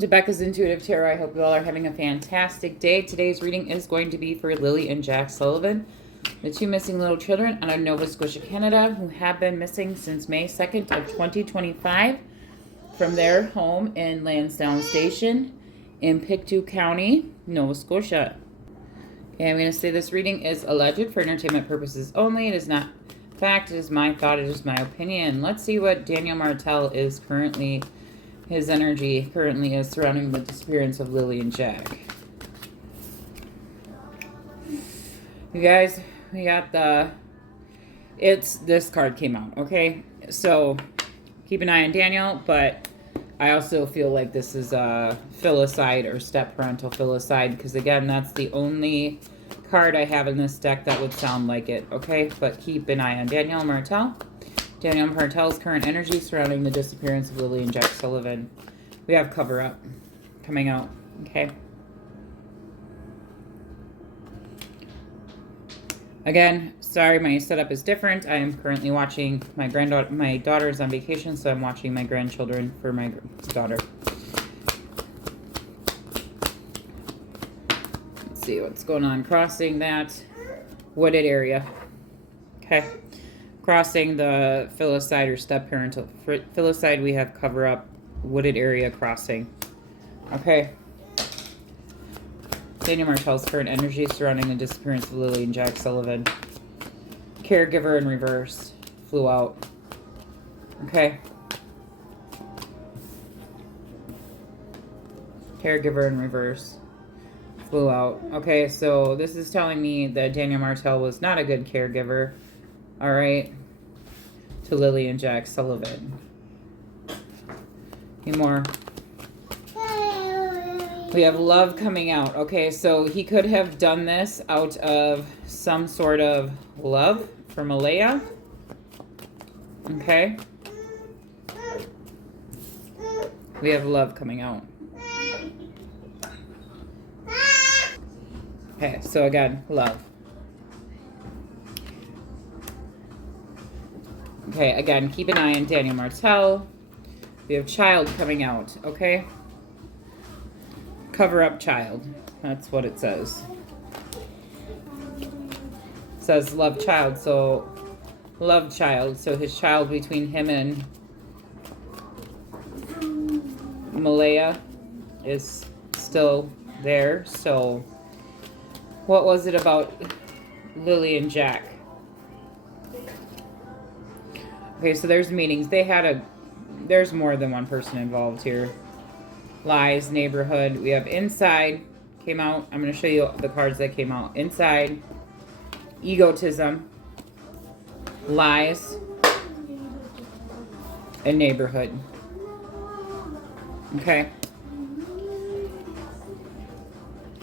To Becca's Intuitive Tarot. I hope you all are having a fantastic day. Today's reading is going to be for Lily and Jack Sullivan, the two missing little children out of Nova Scotia, Canada, who have been missing since May 2nd of 2025 from their home in Lansdowne Station in Pictou County, Nova Scotia. Okay, I'm going to say this reading is alleged for entertainment purposes only. It is not fact. It is my thought. It is my opinion. Let's see what Daniel Martell is currently... his energy currently is surrounding the disappearance of Lily and Jack. You guys, we got this card came out, okay? So, keep an eye on Daniel, but I also feel like this is a filicide or step-parental filicide, because again, that's the only card I have in this deck that would sound like it, okay? But keep an eye on Daniel Martell. Daniel Martell's current energy surrounding the disappearance of Lily and Jack Sullivan. We have cover-up coming out, okay? Again, sorry, my setup is different. I am currently watching my granddaughter. My daughter's on vacation, so I'm watching my grandchildren for my daughter. Let's see what's going on. Crossing that wooded area, okay? Crossing the filicide or step-parental. Filicide, we have cover-up, wooded area crossing. Okay. Daniel Martell's current energy surrounding the disappearance of Lily and Jack Sullivan. Caregiver in reverse. Flew out. Okay. Caregiver in reverse. Flew out. Okay, so this is telling me that Daniel Martell was not a good caregiver. All right, to Lily and Jack Sullivan. Any more? We have love coming out. Okay, so he could have done this out of some sort of love for Malaya. Okay. We have love coming out. Okay, so again, love. Okay, again, keep an eye on Daniel Martell. We have child coming out, okay? Cover up child. That's what it says. It says love child, so love child. So his child between him and Malaya is still there. So what was it about Lily and Jack? Okay, so there's meetings. There's more than one person involved here. Lies, neighborhood. We have inside, came out. I'm going to show you the cards that came out. Inside, egotism, lies, and neighborhood. Okay.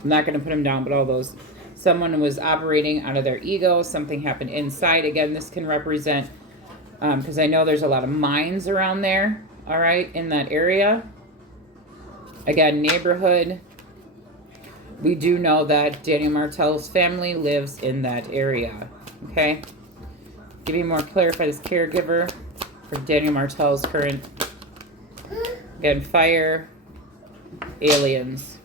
I'm not going to put them down, but all those. Someone was operating out of their ego. Something happened inside. Again, this can represent... because I know there's a lot of mines around there, all right, in that area. Again, neighborhood. We do know that Daniel Martell's family lives in that area, okay? Give me more, clarify this caregiver for Daniel Martell's current. Again, fire, aliens.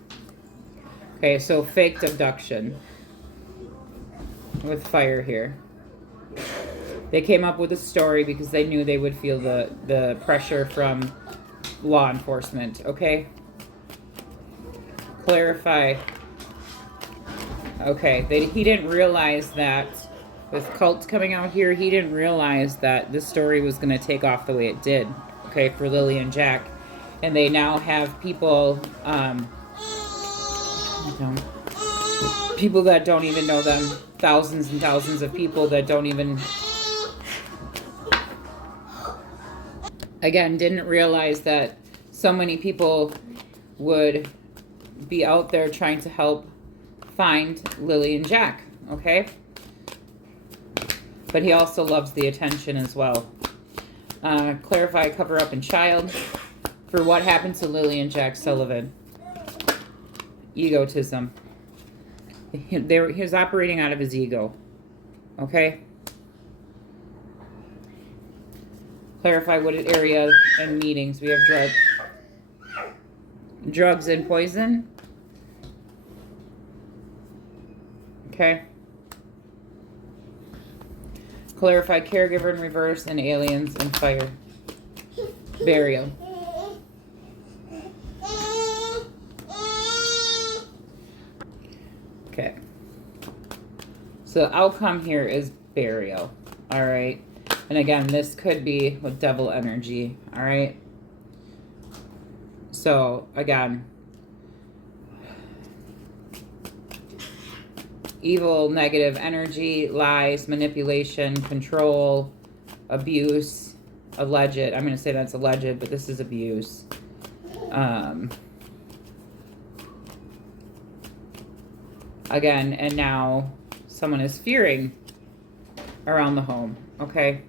Okay, so faked abduction with fire here. They came up with a story because they knew they would feel the pressure from law enforcement, okay? Clarify. Okay, he didn't realize that with cults coming out here, he didn't realize that this story was going to take off the way it did, okay, for Lily and Jack. And they now have people, people that don't even know them, thousands and thousands of people that don't even... Again, didn't realize that so many people would be out there trying to help find Lily and Jack, okay? But he also loves the attention as well. Clarify, cover up, and child for what happened to Lily and Jack Sullivan. Egotism. He was operating out of his ego, okay? Clarify wooded area and meetings. We have drug. drugs and poison. Okay. Clarify caregiver in reverse and aliens and fire. Burial. Okay. So the outcome here is burial. All right. And again, this could be with devil energy. All right. So again, evil, negative energy, lies, manipulation, control, abuse, alleged. I'm going to say that's alleged, but this is abuse. Again, and now someone is fearing around the home. Okay.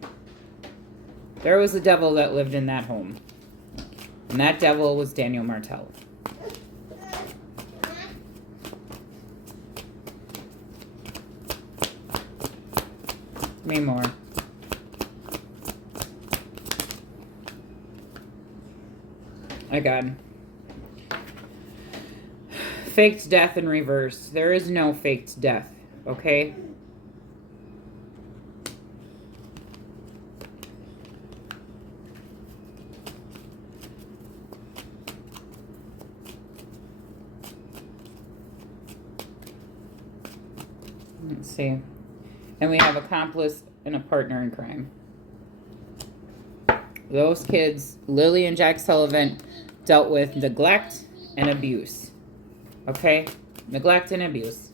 There was a devil that lived in that home. And that devil was Daniel Martell. Me more. Again. Faked death in reverse. There is no faked death. Okay? Let's see. And we have accomplice and a partner in crime. Those kids, Lily and Jack Sullivan, dealt with neglect and abuse. Okay? Neglect and abuse.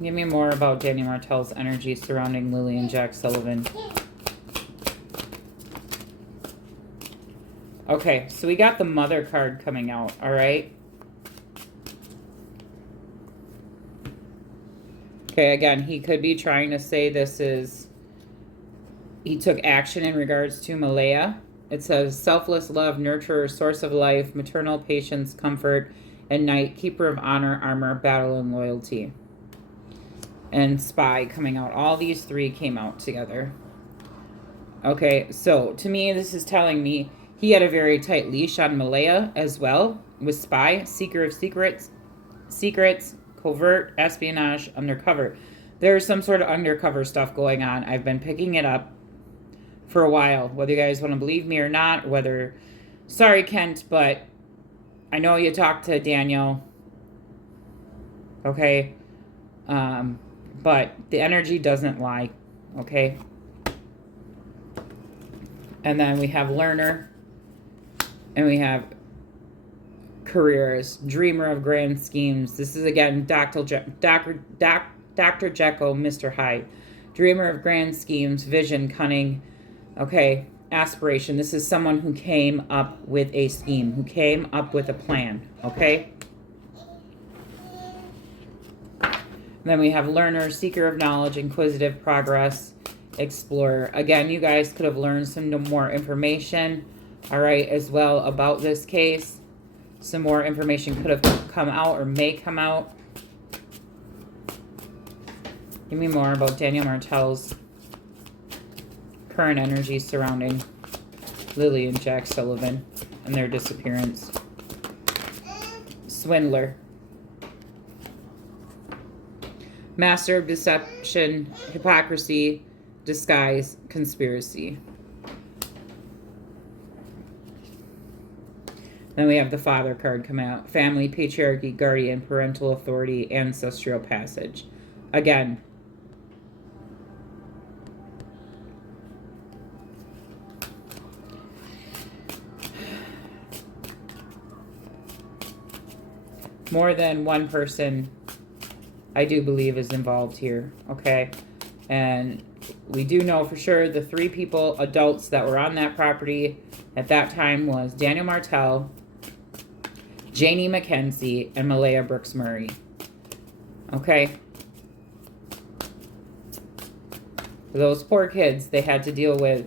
Give me more about Daniel Martell's energy surrounding Lily and Jack Sullivan. Okay, so we got the mother card coming out, all right? Okay, again, he could be trying to say this is, he took action in regards to Malaya. It says, selfless love, nurturer, source of life, maternal patience, comfort, and night, keeper of honor, armor, battle, and loyalty. And spy coming out. All these three came out together. Okay, so to me, this is telling me he had a very tight leash on Malaya as well, with spy, seeker of secrets, covert, espionage, undercover. There's some sort of undercover stuff going on. I've been picking it up for a while, whether you guys want to believe me or not, whether, sorry, Kent, but I know you talked to Daniel, okay, but the energy doesn't lie, okay? And then we have learner, and we have careers, dreamer of grand schemes. This is, again, Dr. Jekyll, Mr. Hyde. Dreamer of grand schemes, vision, cunning, okay, aspiration. This is someone who came up with a scheme, who came up with a plan, okay? And then we have learner, seeker of knowledge, inquisitive, progress, explorer. Again, you guys could have learned some more information, all right, as well about this case. Some more information could have come out or may come out. Give me more about Daniel Martell's current energy surrounding Lily and Jack Sullivan and their disappearance. Swindler. Master of deception, hypocrisy, disguise, conspiracy. Then we have the father card come out. Family, patriarchy, guardian, parental authority, ancestral passage. Again, more than one person, I do believe, is involved here, okay? And we do know for sure the three people, adults, that were on that property at that time was Daniel Martell, Janie McKenzie, and Malaya Brooks Murray. Okay? Those poor kids, they had to deal with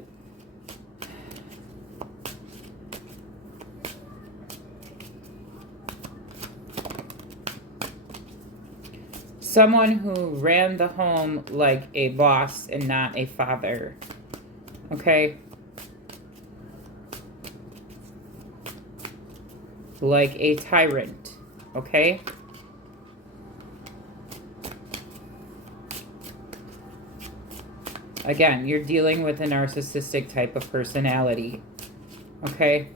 Someone who ran the home like a boss and not a father. Okay? Like a tyrant. Okay? Again, you're dealing with a narcissistic type of personality. Okay?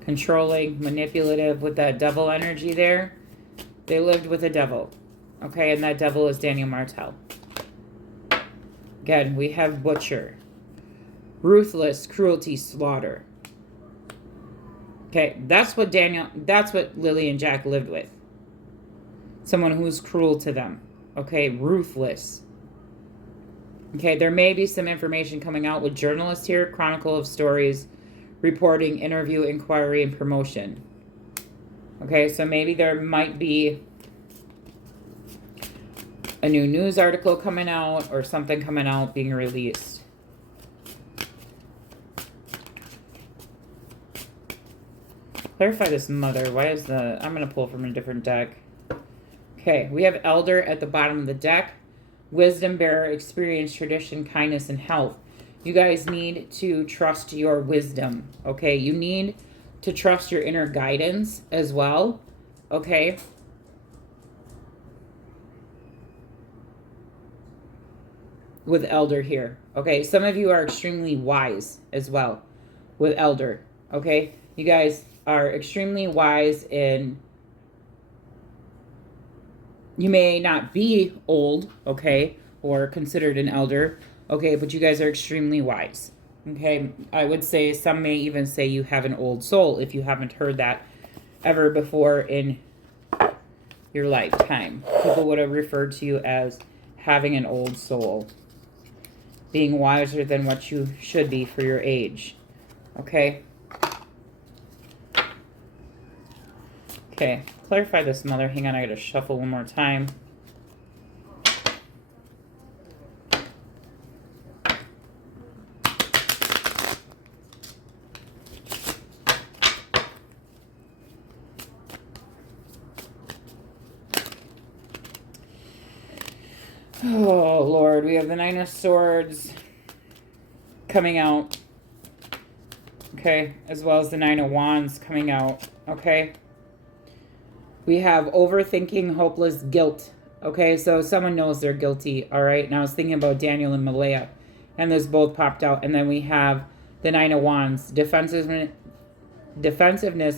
Controlling, manipulative with that devil energy there. They lived with a devil. Okay, and that devil is Daniel Martell. Again, we have butcher. Ruthless, cruelty, slaughter. Okay, that's what Lily and Jack lived with. Someone who's cruel to them. Okay, ruthless. Okay, there may be some information coming out with journalists here, chronicle of stories, reporting, interview, inquiry, and promotion. Okay, so maybe there might be a new news article coming out or something coming out being released. Clarify this mother. Why is I'm going to pull from a different deck. Okay, we have elder at the bottom of the deck. Wisdom bearer, experience, tradition, kindness, and health. You guys need to trust your wisdom, okay? You need to trust your inner guidance as well, okay? With elder here, okay? Some of you are extremely wise as well with elder, okay? You guys are extremely wise in... You may not be old, okay, or considered an elder, okay, but you guys are extremely wise, okay? I would say some may even say you have an old soul if you haven't heard that ever before in your lifetime. People would have referred to you as having an old soul, being wiser than what you should be for your age, okay? Okay, clarify this, mother. Hang on, I gotta shuffle one more time. Oh, Lord, we have the Nine of Swords coming out. Okay, as well as the Nine of Wands coming out. Okay. We have overthinking, hopeless, guilt. Okay, so someone knows they're guilty. All right, now I was thinking about Daniel and Malaya, and this both popped out. And then we have the Nine of Wands, defensiveness,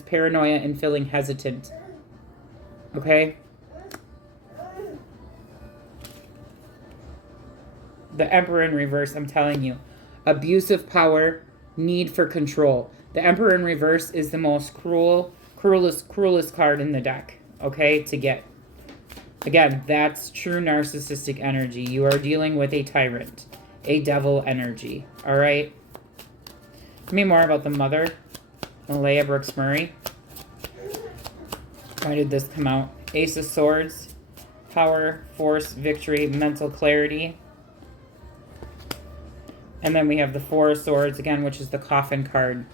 paranoia, and feeling hesitant. Okay. The Emperor in reverse, I'm telling you. Abuse of power, need for control. The Emperor in reverse is the most cruelest card in the deck. Okay, to get. Again, that's true narcissistic energy. You are dealing with a tyrant, a devil energy. All right. Tell me more about the mother, Malaya Brooks Murray. Why did this come out? Ace of Swords, power, force, victory, mental clarity. And then we have the Four of Swords again, which is the coffin card.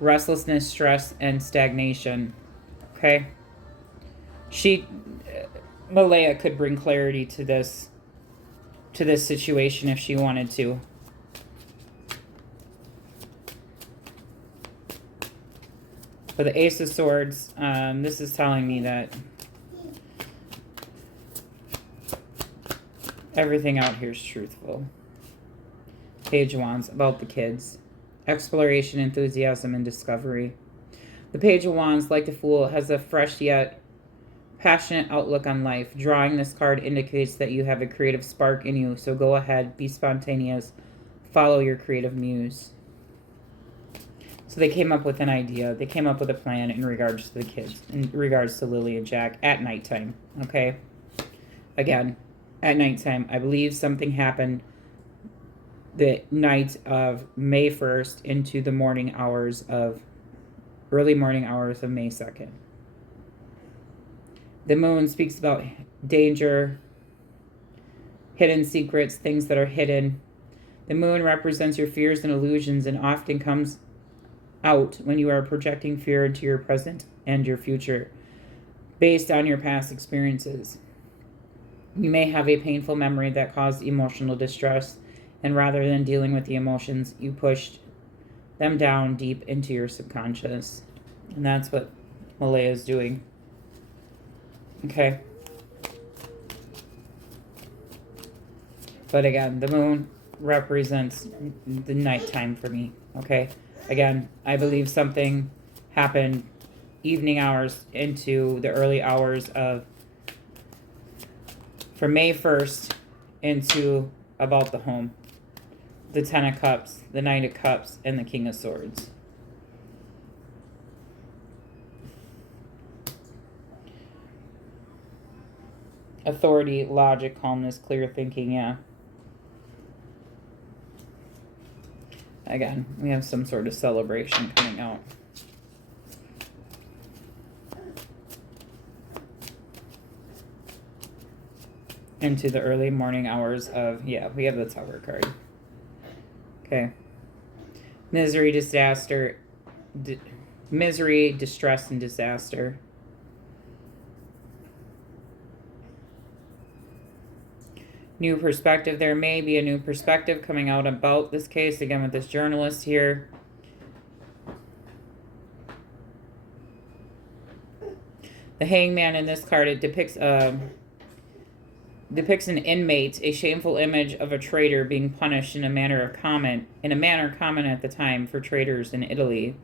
Restlessness, stress, and stagnation. Okay. Malaya could bring clarity to this situation if she wanted to. For the Ace of Swords, this is telling me that everything out here is truthful. Page of Wands, about the kids. Exploration, enthusiasm, and discovery. The Page of Wands, like the Fool, has a fresh yet passionate outlook on life. Drawing this card indicates that you have a creative spark in you, so go ahead, be spontaneous, follow your creative muse. So they came up with an idea. They came up with a plan in regards to the kids, in regards to Lily and Jack at nighttime, okay? Again, at nighttime, I believe something happened the night of May 1st into the early morning hours of May 2nd. The moon speaks about danger, hidden secrets, things that are hidden. The moon represents your fears and illusions and often comes out when you are projecting fear into your present and your future based on your past experiences. You may have a painful memory that caused emotional distress, and rather than dealing with the emotions, you pushed them down deep into your subconscious. And that's what Malaya is doing. Okay. But again, the moon represents the nighttime for me. Okay. Again, I believe something happened evening hours into the early hours of, from May 1st into about the home. The Ten of Cups, the Knight of Cups, and the King of Swords. Authority, logic, calmness, clear thinking, yeah. Again, we have some sort of celebration coming out. Into the early morning hours of, yeah, we have the Tower card. Okay. Misery, disaster, misery, distress, and disaster. New perspective. There may be a new perspective coming out about this case, again, with this journalist here. The Hangman in this card, it depicts an inmate, a shameful image of a traitor being punished in a manner common at the time for traitors in Italy.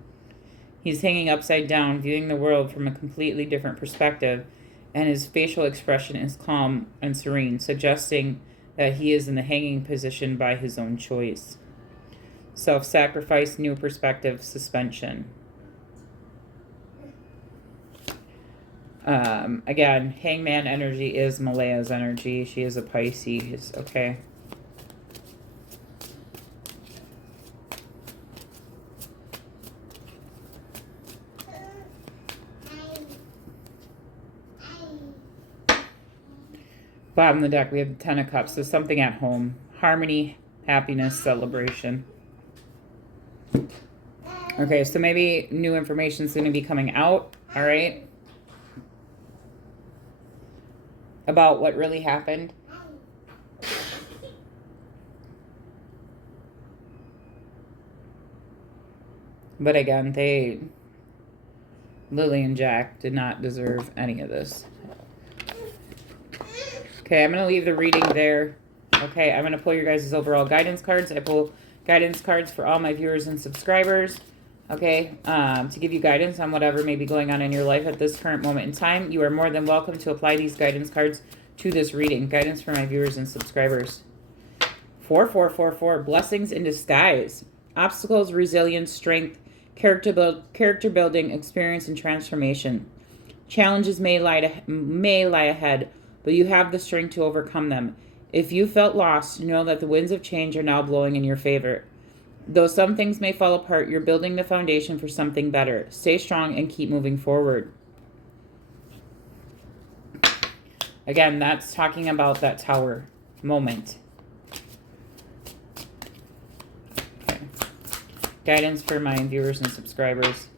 He's hanging upside down, viewing the world from a completely different perspective, and his facial expression is calm and serene, suggesting that he is in the hanging position by his own choice. Self-sacrifice, new perspective, suspension. Again, Hangman energy is Malaya's energy. She is a Pisces, okay? Bottom of the deck, we have the Ten of Cups. So something at home. Harmony, happiness, celebration. Okay, so maybe new information is going to be coming out, all right? About what really happened. But again, Lily and Jack did not deserve any of this. Okay, I'm going to leave the reading there. Okay, I'm going to pull your guys' overall guidance cards. I pull guidance cards for all my viewers and subscribers. Okay, to give you guidance on whatever may be going on in your life at this current moment in time. You are more than welcome to apply these guidance cards to this reading. Guidance for my viewers and subscribers. 4444, blessings in disguise. Obstacles, resilience, strength, character building, experience, and transformation. Challenges may lie ahead, but you have the strength to overcome them. If you felt lost, know that the winds of change are now blowing in your favor. Though some things may fall apart, you're building the foundation for something better. Stay strong and keep moving forward. Again, that's talking about that Tower moment. Okay. Guidance for my viewers and subscribers.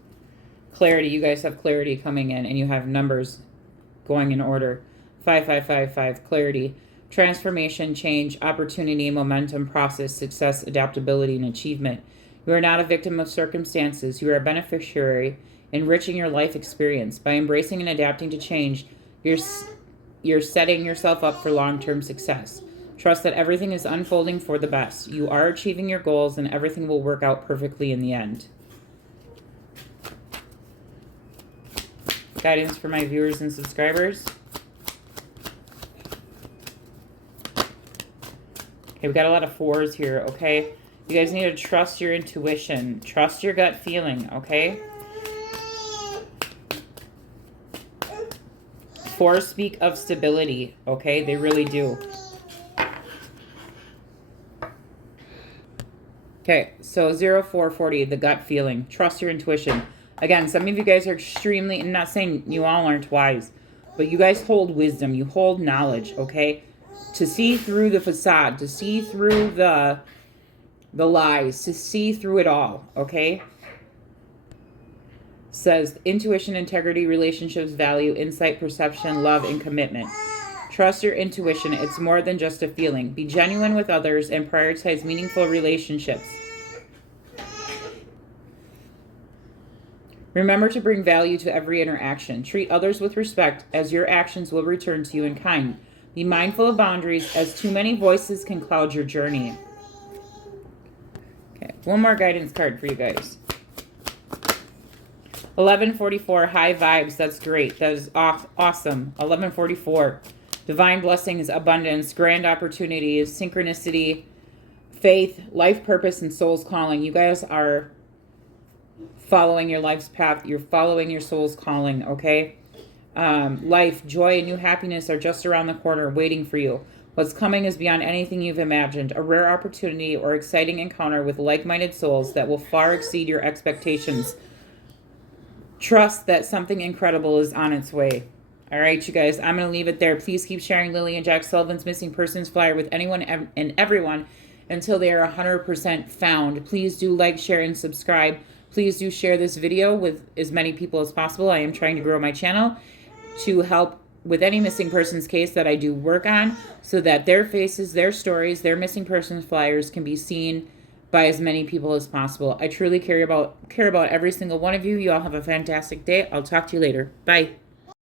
Clarity. You guys have clarity coming in, and you have numbers going in order. 5555, clarity. Transformation, change, opportunity, momentum, process, success, adaptability, and achievement. You are not a victim of circumstances. You are a beneficiary, enriching your life experience. By embracing and adapting to change, you're setting yourself up for long-term success. Trust that everything is unfolding for the best. You are achieving your goals, and everything will work out perfectly in the end. Guidance for my viewers and subscribers. Okay, we've got a lot of fours here, okay? You guys need to trust your intuition. Trust your gut feeling, okay? Fours speak of stability, okay? They really do. Okay, so 0440, the gut feeling. Trust your intuition. Again, some of you guys are extremely, I'm not saying you all aren't wise, but you guys hold wisdom. You hold knowledge, okay? To see through the facade, to see through the lies, to see through it all, okay? Says intuition, integrity, relationships, value, insight, perception, love, and commitment. Trust your intuition. It's more than just a feeling. Be genuine with others and prioritize meaningful relationships. Remember to bring value to every interaction. Treat others with respect, as your actions will return to you in kind. Be mindful of boundaries, as too many voices can cloud your journey. Okay, one more guidance card for you guys. 1144, high vibes. That's great. That is awesome. 1144, divine blessings, abundance, grand opportunities, synchronicity, faith, life purpose, and soul's calling. You guys are following your life's path. You're following your soul's calling, okay? Life, joy, and new happiness are just around the corner waiting for you. What's coming is beyond anything you've imagined. A rare opportunity or exciting encounter with like-minded souls that will far exceed your expectations. Trust that something incredible is on its way. All right, you guys, I'm going to leave it there. Please keep sharing Lily and Jack Sullivan's missing persons flyer with anyone and everyone until they are 100% found. Please do like, share, and subscribe. Please do share this video with as many people as possible. I am trying to grow my channel to help with any missing persons case that I do work on, so that their faces, their stories, their missing persons flyers can be seen by as many people as possible. I truly care about every single one of you. You all have a fantastic day. I'll talk to you later. Bye.